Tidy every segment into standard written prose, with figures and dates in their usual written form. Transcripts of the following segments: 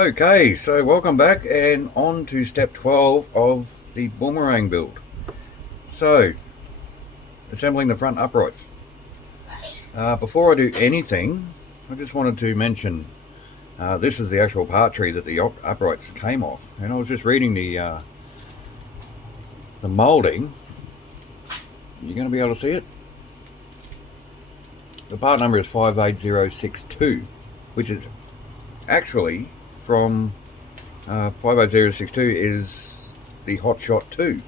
Okay, so welcome back and on to step 12 of the Boomerang build. So, assembling the front uprights. Before I do anything, I just wanted to mention this is the actual part tree that the uprights came off. And I was just reading the moulding. You're going to be able to see it. The part number is 58062, which is actually from 58062 is the Hot Shot 2.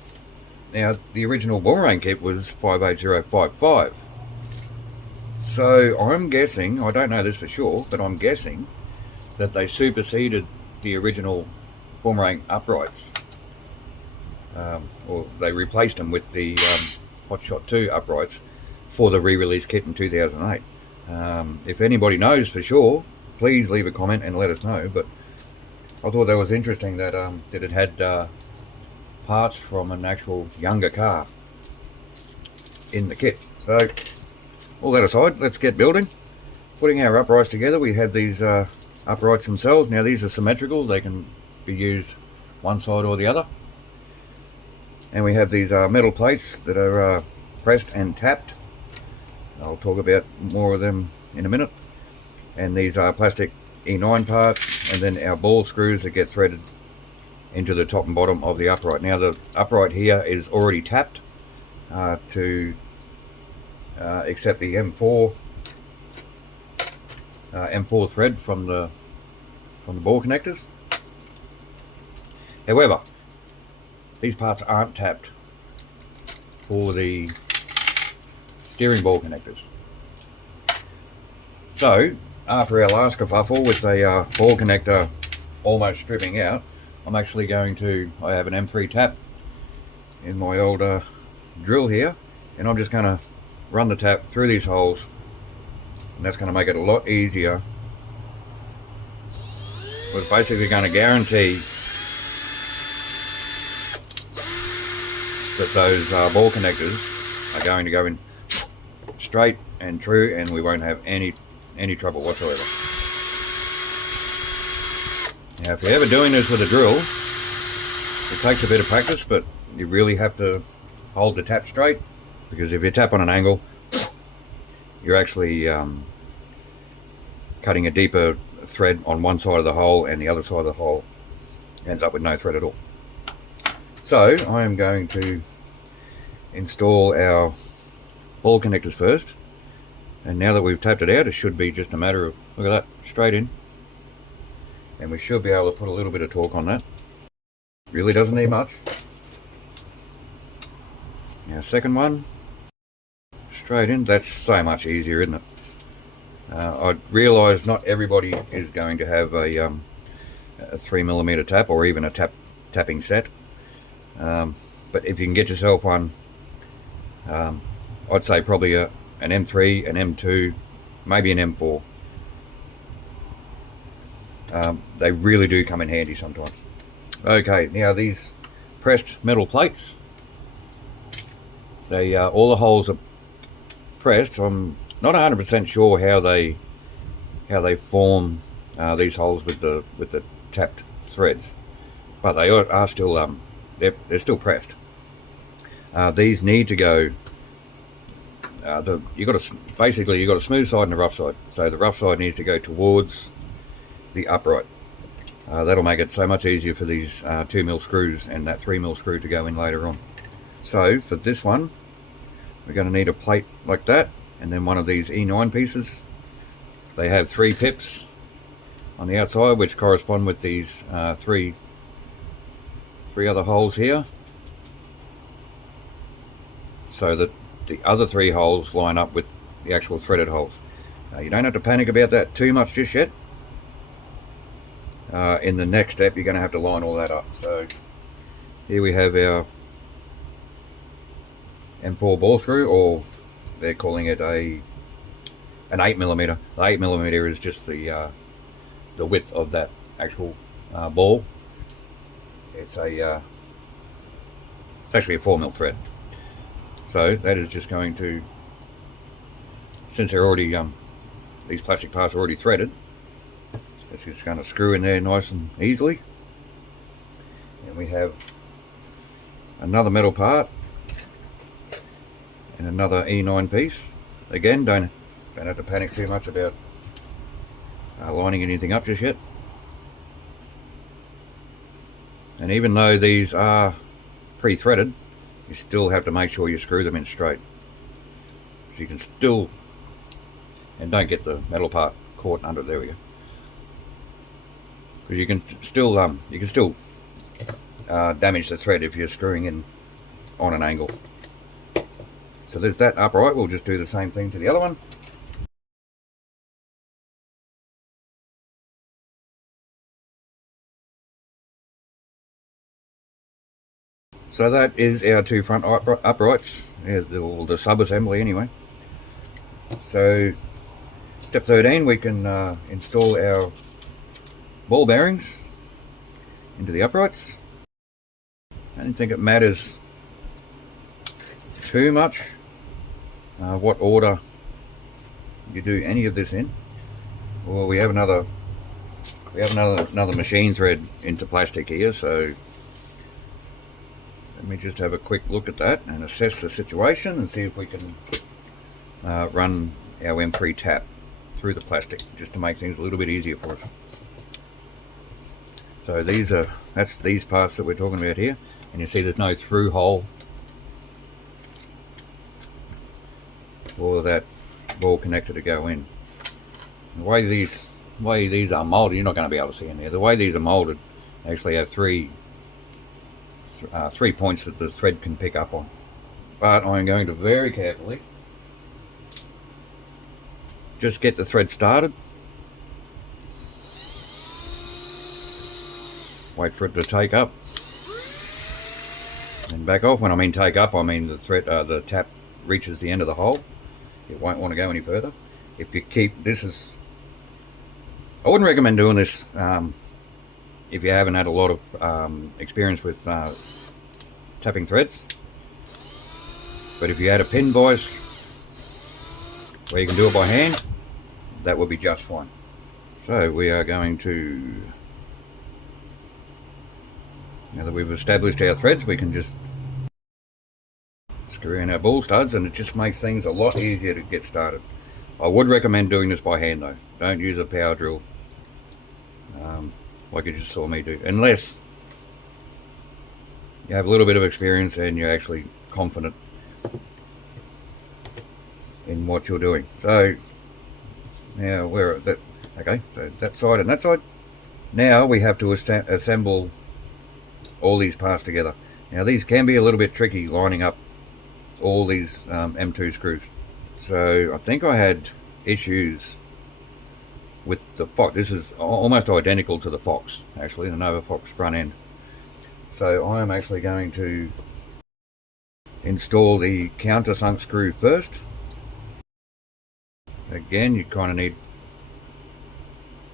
Now, the original Boomerang kit was 58055. So I'm guessing, I don't know this for sure, but I'm guessing that they superseded the original Boomerang uprights. Or they replaced them with the Hot Shot 2 uprights for the re-release kit in 2008. If anybody knows for sure, please leave a comment and let us know. But I thought that was interesting that it had parts from an actual younger car in the kit. So all that aside, let's get building. Putting our uprights together, we have these uprights themselves. Now these are symmetrical, they can be used one side or the other. And we have these metal plates that are pressed and tapped. I'll talk about more of them in a minute. And these are plastic E9 parts, and then our ball screws that get threaded into the top and bottom of the upright. Now the upright here is already tapped to accept the M4 thread from the ball connectors. However, these parts aren't tapped for the steering ball connectors. So after our last kerfuffle with the ball connector almost stripping out, I'm actually going to, I have an M3 tap in my old drill here, and I'm just going to run the tap through these holes, and that's going to make it a lot easier. It's basically going to guarantee that those ball connectors are going to go in straight and true, and we won't have any trouble whatsoever. Now, if you're ever doing this with a drill, it takes a bit of practice, but you really have to hold the tap straight, because if you tap on an angle, you're actually cutting a deeper thread on one side of the hole, and the other side of the hole ends up with no thread at all. So I am going to install our ball connectors first, and now that we've tapped it out, it should be just a matter of, look at that, straight in, and we should be able to put a little bit of torque on that. Really doesn't need much. Now second one, straight in. That's so much easier, isn't it? I realise not everybody is going to have a 3mm tap, or even a tapping set, but if you can get yourself one, I'd say probably an M3, an M2, maybe an M4. They really do come in handy sometimes. Okay, now these pressed metal plates, they all the holes are pressed. I'm not 100% sure how they form these holes with the tapped threads, but they are still they're still pressed. These need to go. You got a smooth side and a rough side. So the rough side needs to go towards the upright. That'll make it so much easier for these 2mm screws and that 3mm screw to go in later on. So for this one, we're going to need a plate like that, and then one of these E9 pieces. They have 3 pips on the outside, which correspond with these three other holes here, so that the other 3 holes line up with the actual threaded holes. You don't have to panic about that too much just yet. In the next step, you're going to have to line all that up. So here we have our M4 ball screw, or they're calling it an 8mm. The 8mm is just the width of that actual ball. It's actually a 4mm thread. So that is just going to, since they're already these plastic parts are already threaded, It's just going to screw in there nice and easily. And we have another metal part and another E9 piece. Again, don't have to panic too much about lining anything up just yet. And even though these are pre-threaded, you still have to make sure you screw them in straight. So you can still, and don't get the metal part caught under. There we go. Because you can still damage the thread if you're screwing in on an angle. So there's that upright. We'll just do the same thing to the other one. So that is our two front uprights, the sub-assembly anyway. So step 13, we can install our ball bearings into the uprights. I don't think it matters too much what order you do any of this in. Well, we have another machine thread into plastic here, so let me just have a quick look at that and assess the situation and see if we can run our M3 tap through the plastic just to make things a little bit easier for us. So that's these parts that we're talking about here, and you see there's no through hole for that ball connector to go in. The way these are molded, you're not going to be able to see in there. The way these are molded actually have three points that the thread can pick up on. But I'm going to very carefully just get the thread started. Wait for it to take up. And back off. When I mean take up, I mean the tap reaches the end of the hole. It won't want to go any further. If you keep, I wouldn't recommend doing this if you haven't had a lot of experience with tapping threads. But if you had a pin vise where you can do it by hand, that would be just fine. So we are going to, now that we've established our threads, we can just screw in our ball studs, and it just makes things a lot easier to get started. I would recommend doing this by hand though. Don't use a power drill like you just saw me do, unless you have a little bit of experience and you're actually confident in what you're doing. So now we're at that. Okay, so that side and that side. Now we have to assemble all these parts together. Now these can be a little bit tricky, lining up all these M2 screws. So I think I had issues with the Fox. This is almost identical to the Fox, actually, the Nova Fox front end. So I am actually going to install the countersunk screw first. Again, you kind of need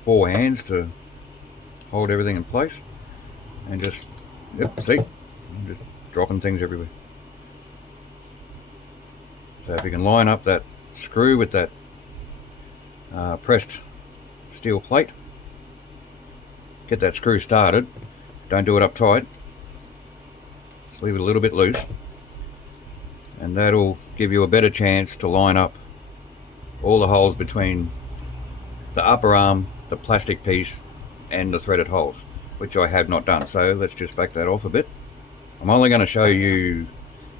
4 hands to hold everything in place, and just, yep, see, I'm just dropping things everywhere. So if you can line up that screw with that pressed steel plate, get that screw started. Don't do it up tight, just leave it a little bit loose, and that'll give you a better chance to line up all the holes between the upper arm, the plastic piece, and the threaded holes, which I have not done. So let's just back that off a bit. I'm only going to show you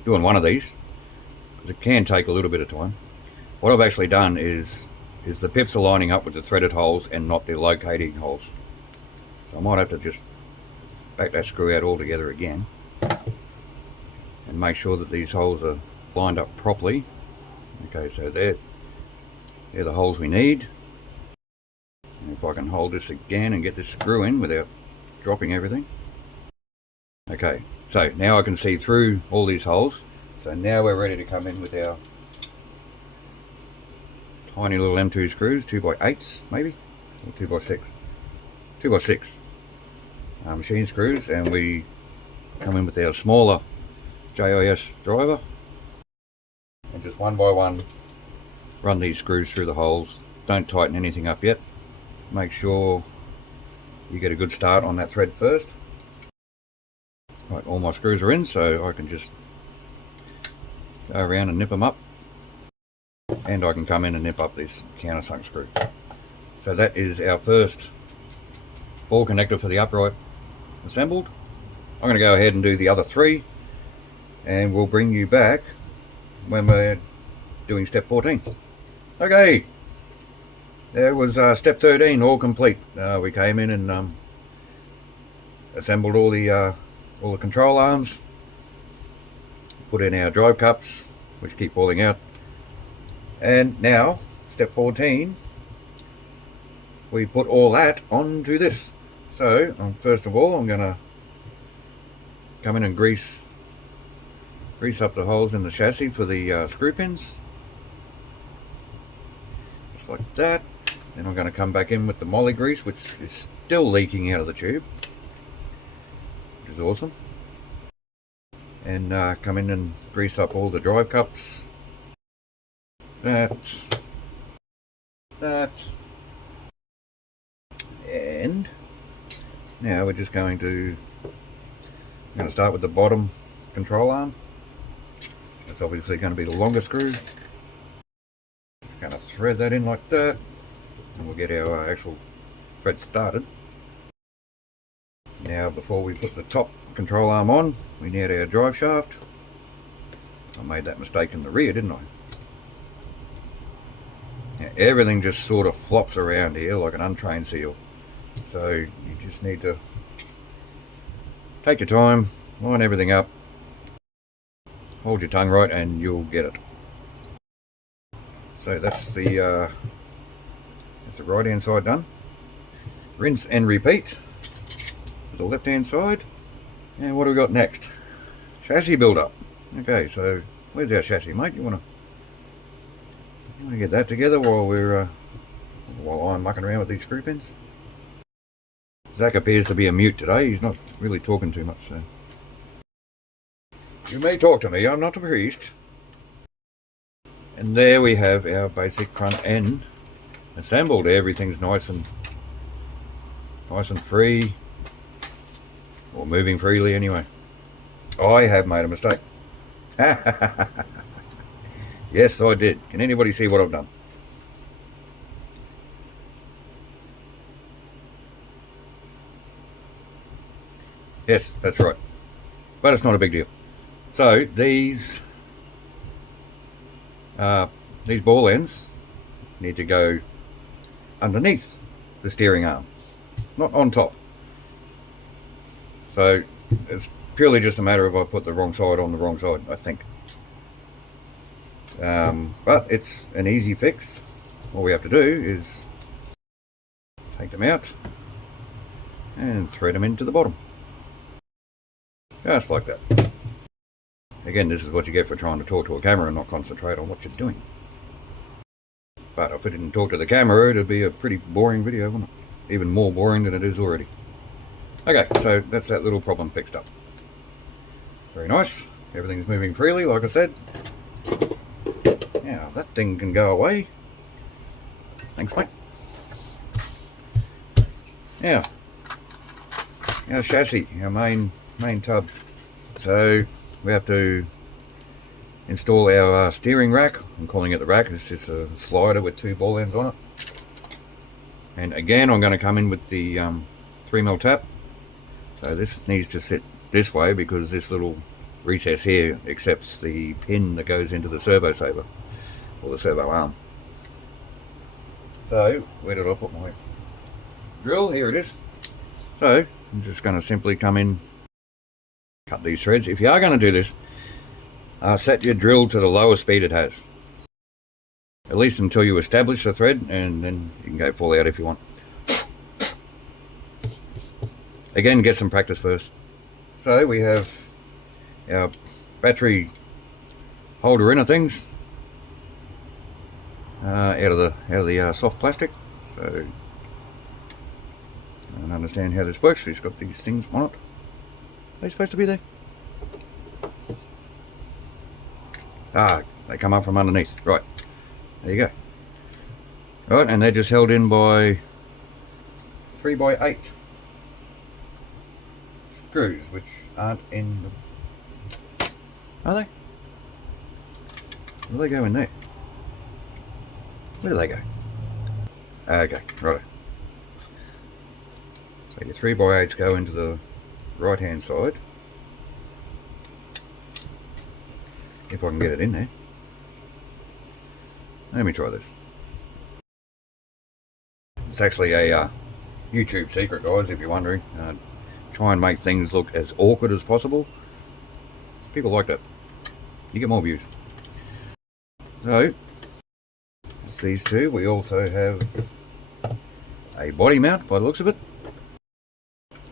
doing one of these because it can take a little bit of time. What I've actually done is the pips are lining up with the threaded holes and not the locating holes. So I might have to just back that screw out altogether again and make sure that these holes are lined up properly. Okay, so they're the holes we need. And if I can hold this again and get this screw in without dropping everything. Okay, so now I can see through all these holes. So now we're ready to come in with our tiny little M2 screws, 2x8s maybe, or 2x6. 2x6 machine screws, and we come in with our smaller JIS driver, and just one by one run these screws through the holes. Don't tighten anything up yet. Make sure you get a good start on that thread first. Right, all my screws are in, so I can just go around and nip them up, and I can come in and nip up this countersunk screw. So that is our first ball connector for the upright assembled. I'm going to go ahead and do the other 3, and we'll bring you back when we're doing step 14. Okay, there was step 13 all complete. We came in and assembled all the control arms, put in our drive cups, which keep falling out, and now step 14, we put all that onto this. So first of all, I'm going to come in and grease up the holes in the chassis for the screw pins, just like that. Then I'm going to come back in with the moly grease, which is still leaking out of the tube, which is awesome, and come in and grease up all the drive cups. That, and now we're just going to start with the bottom control arm. That's obviously going to be the longer screw. Just going to thread that in like that, and we'll get our actual thread started. Now, before we put the top control arm on, we need our drive shaft. I made that mistake in the rear, didn't I? Now, everything just sort of flops around here like an untrained seal. So you just need to take your time, line everything up, hold your tongue right, and you'll get it. So that's the right hand side done. Rinse and repeat with the left hand side. And what do we got next? Chassis build up. Okay, so where's our chassis, mate? You want to get that together while I'm mucking around with these screw pins? Zach appears to be a mute today. He's not really talking too much, so you may talk to me. I'm not a priest. And there we have our basic front end assembled. Everything's nice and free, or moving freely anyway. I have made a mistake. Yes, I did. Can anybody see what I've done? Yes, that's right. But it's not a big deal. So these ball ends need to go underneath the steering arm, not on top. So it's purely just a matter of I put the wrong side on the wrong side, I think. But it's an easy fix. All we have to do is take them out and thread them into the bottom. Just like that. Again, this is what you get for trying to talk to a camera and not concentrate on what you're doing. But if I didn't talk to the camera, it'd be a pretty boring video, wouldn't it? Even more boring than it is already. Okay, so that's that little problem fixed up. Very nice. Everything's moving freely, like I said. Now, that thing can go away. Thanks, mate. Now, our chassis, our main tub. So we have to install our steering rack. I'm calling it the rack. It's just a slider with 2 ball ends on it. And again, I'm going to come in with the 3mm tap. So this needs to sit this way because this little recess here accepts the pin that goes into the servo saver, or the servo arm. So where did I put my drill? Here it is. So I'm just going to simply come in, cut these threads. If you are going to do this, set your drill to the lowest speed it has, at least until you establish the thread, and then you can go full out if you want. Again, get some practice first. So we have our battery holder inner things out of the soft plastic. So I don't understand how this works. It's got these things on it. Are they supposed to be there? Ah, they come up from underneath. Right, there you go. Right, and they're just held in by 3x8 screws which aren't in the... Are they? Where do they go in there? Where do they go? Okay, right. So your 3x8s go into the right hand side. If I can get it in there. Let me try this. It's actually a YouTube secret, guys, if you're wondering. Try and make things look as awkward as possible. People like that. You get more views. So, it's these two. We also have a body mount, by the looks of it,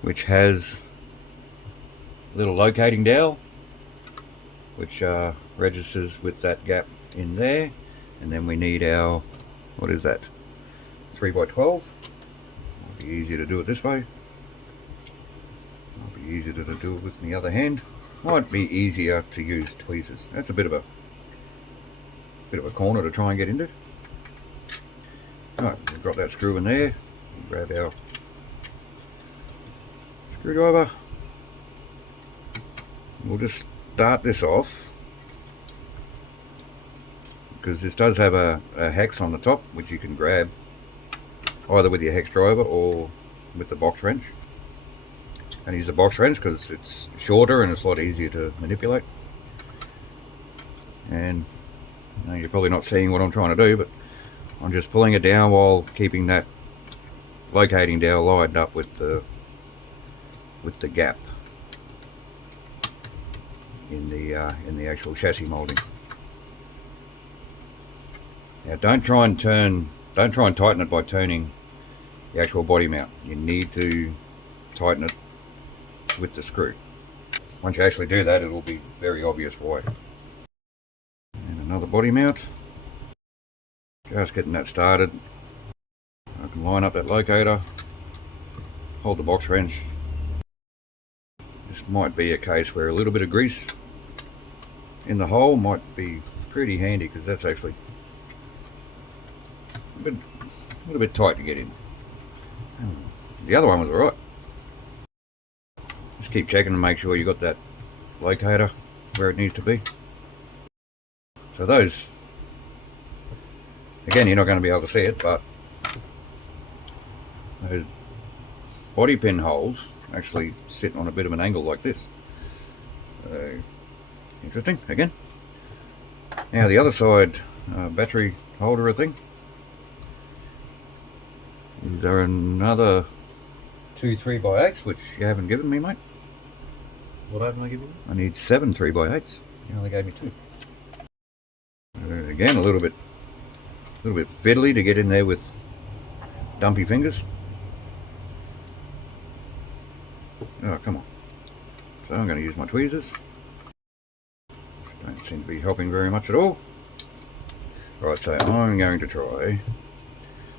which has a little locating dowel, which registers with that gap in there. And then we need our, what is that, 3x12. Might be easier to do it this way. Might be easier to do it with the other hand. Might be easier to use tweezers. That's a bit of a corner to try and get into. Alright, we'll drop that screw in there. Grab our screwdriver. We'll just start this off, because this does have a hex on the top which you can grab either with your hex driver or with the box wrench. And use the box wrench because it's shorter and it's a lot easier to manipulate. And you know, you're probably not seeing what I'm trying to do, but I'm just pulling it down while keeping that locating dowel lined up with the gap in the actual chassis molding. Now don't try and tighten it by turning the actual body mount. You need to tighten it with the screw. Once you actually do that, it will be very obvious why. And another body mount. Just getting that started. I can line up that locator, hold the box wrench. This might be a case where a little bit of grease in the hole might be pretty handy, because that's actually a little bit tight to get in. The other one was alright. Just keep checking and make sure you got that locator where it needs to be. So those, again, you're not going to be able to see it, but those body pin holes actually sit on a bit of an angle like this. So, interesting, again. Now the other side, battery holder thing. Is there another 2 3x8s, which you haven't given me, mate? What haven't I given you? I need 7 3x8s. You only gave me 2. Again, a little bit fiddly to get in there with dumpy fingers. Oh, come on. So I'm going to use my tweezers. Don't seem to be helping very much at all. Right, so I'm going to try.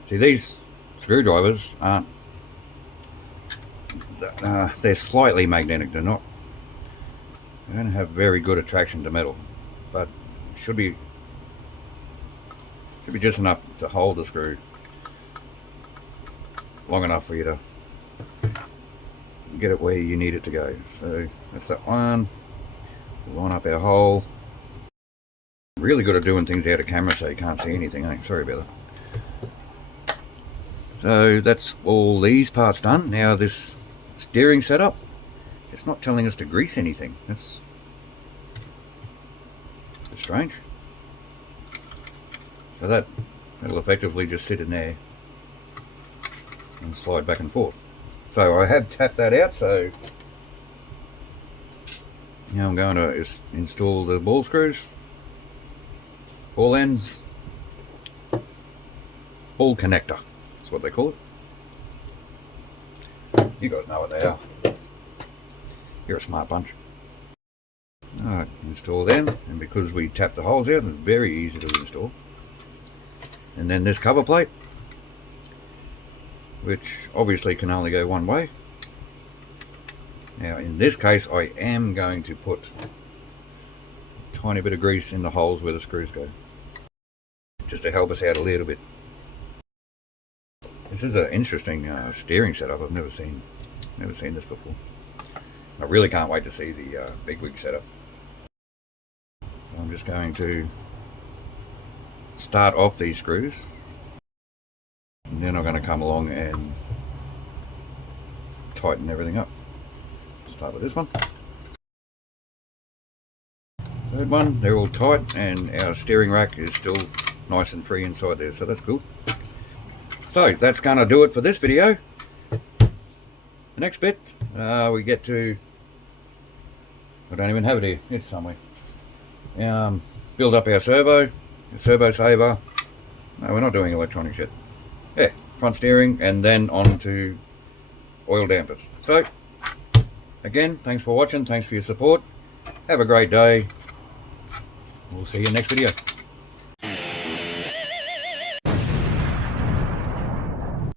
See, these screwdrivers aren't, they're slightly magnetic. They don't have very good attraction to metal, but should be just enough to hold the screw long enough for you to get it where you need it to go. So that's that one. We'll line up our hole. Really good at doing things out of camera so you can't see anything, eh? Sorry about that. So that's all these parts done. Now this steering setup, it's not telling us to grease anything. That's strange. So that'll effectively just sit in there and slide back and forth. So I have tapped that out, so now I'm going to install the ball screws, ball ends, ball connector, that's what they call it. You guys know what they are. You're a smart bunch. Alright, install them, and because we tapped the holes out, it's very easy to install. And then this cover plate, which obviously can only go one way. Now in this case I am going to put a tiny bit of grease in the holes where the screws go, just to help us out a little bit. This is an interesting steering setup. I've never seen this before. I really can't wait to see the big wig setup. So I'm just going to start off these screws, and then I'm going to come along and tighten everything up. Start with this one. Third one, they're all tight, and our steering rack is still nice and free inside there, so that's cool. So that's going to do it for this video. The next bit, we get to, I don't even have it here, it's somewhere. Build up our servo saver. No, we're not doing electronics yet. Yeah, front steering, and then on to oil dampers. So, again, thanks for watching, thanks for your support. Have a great day. We'll see you next video.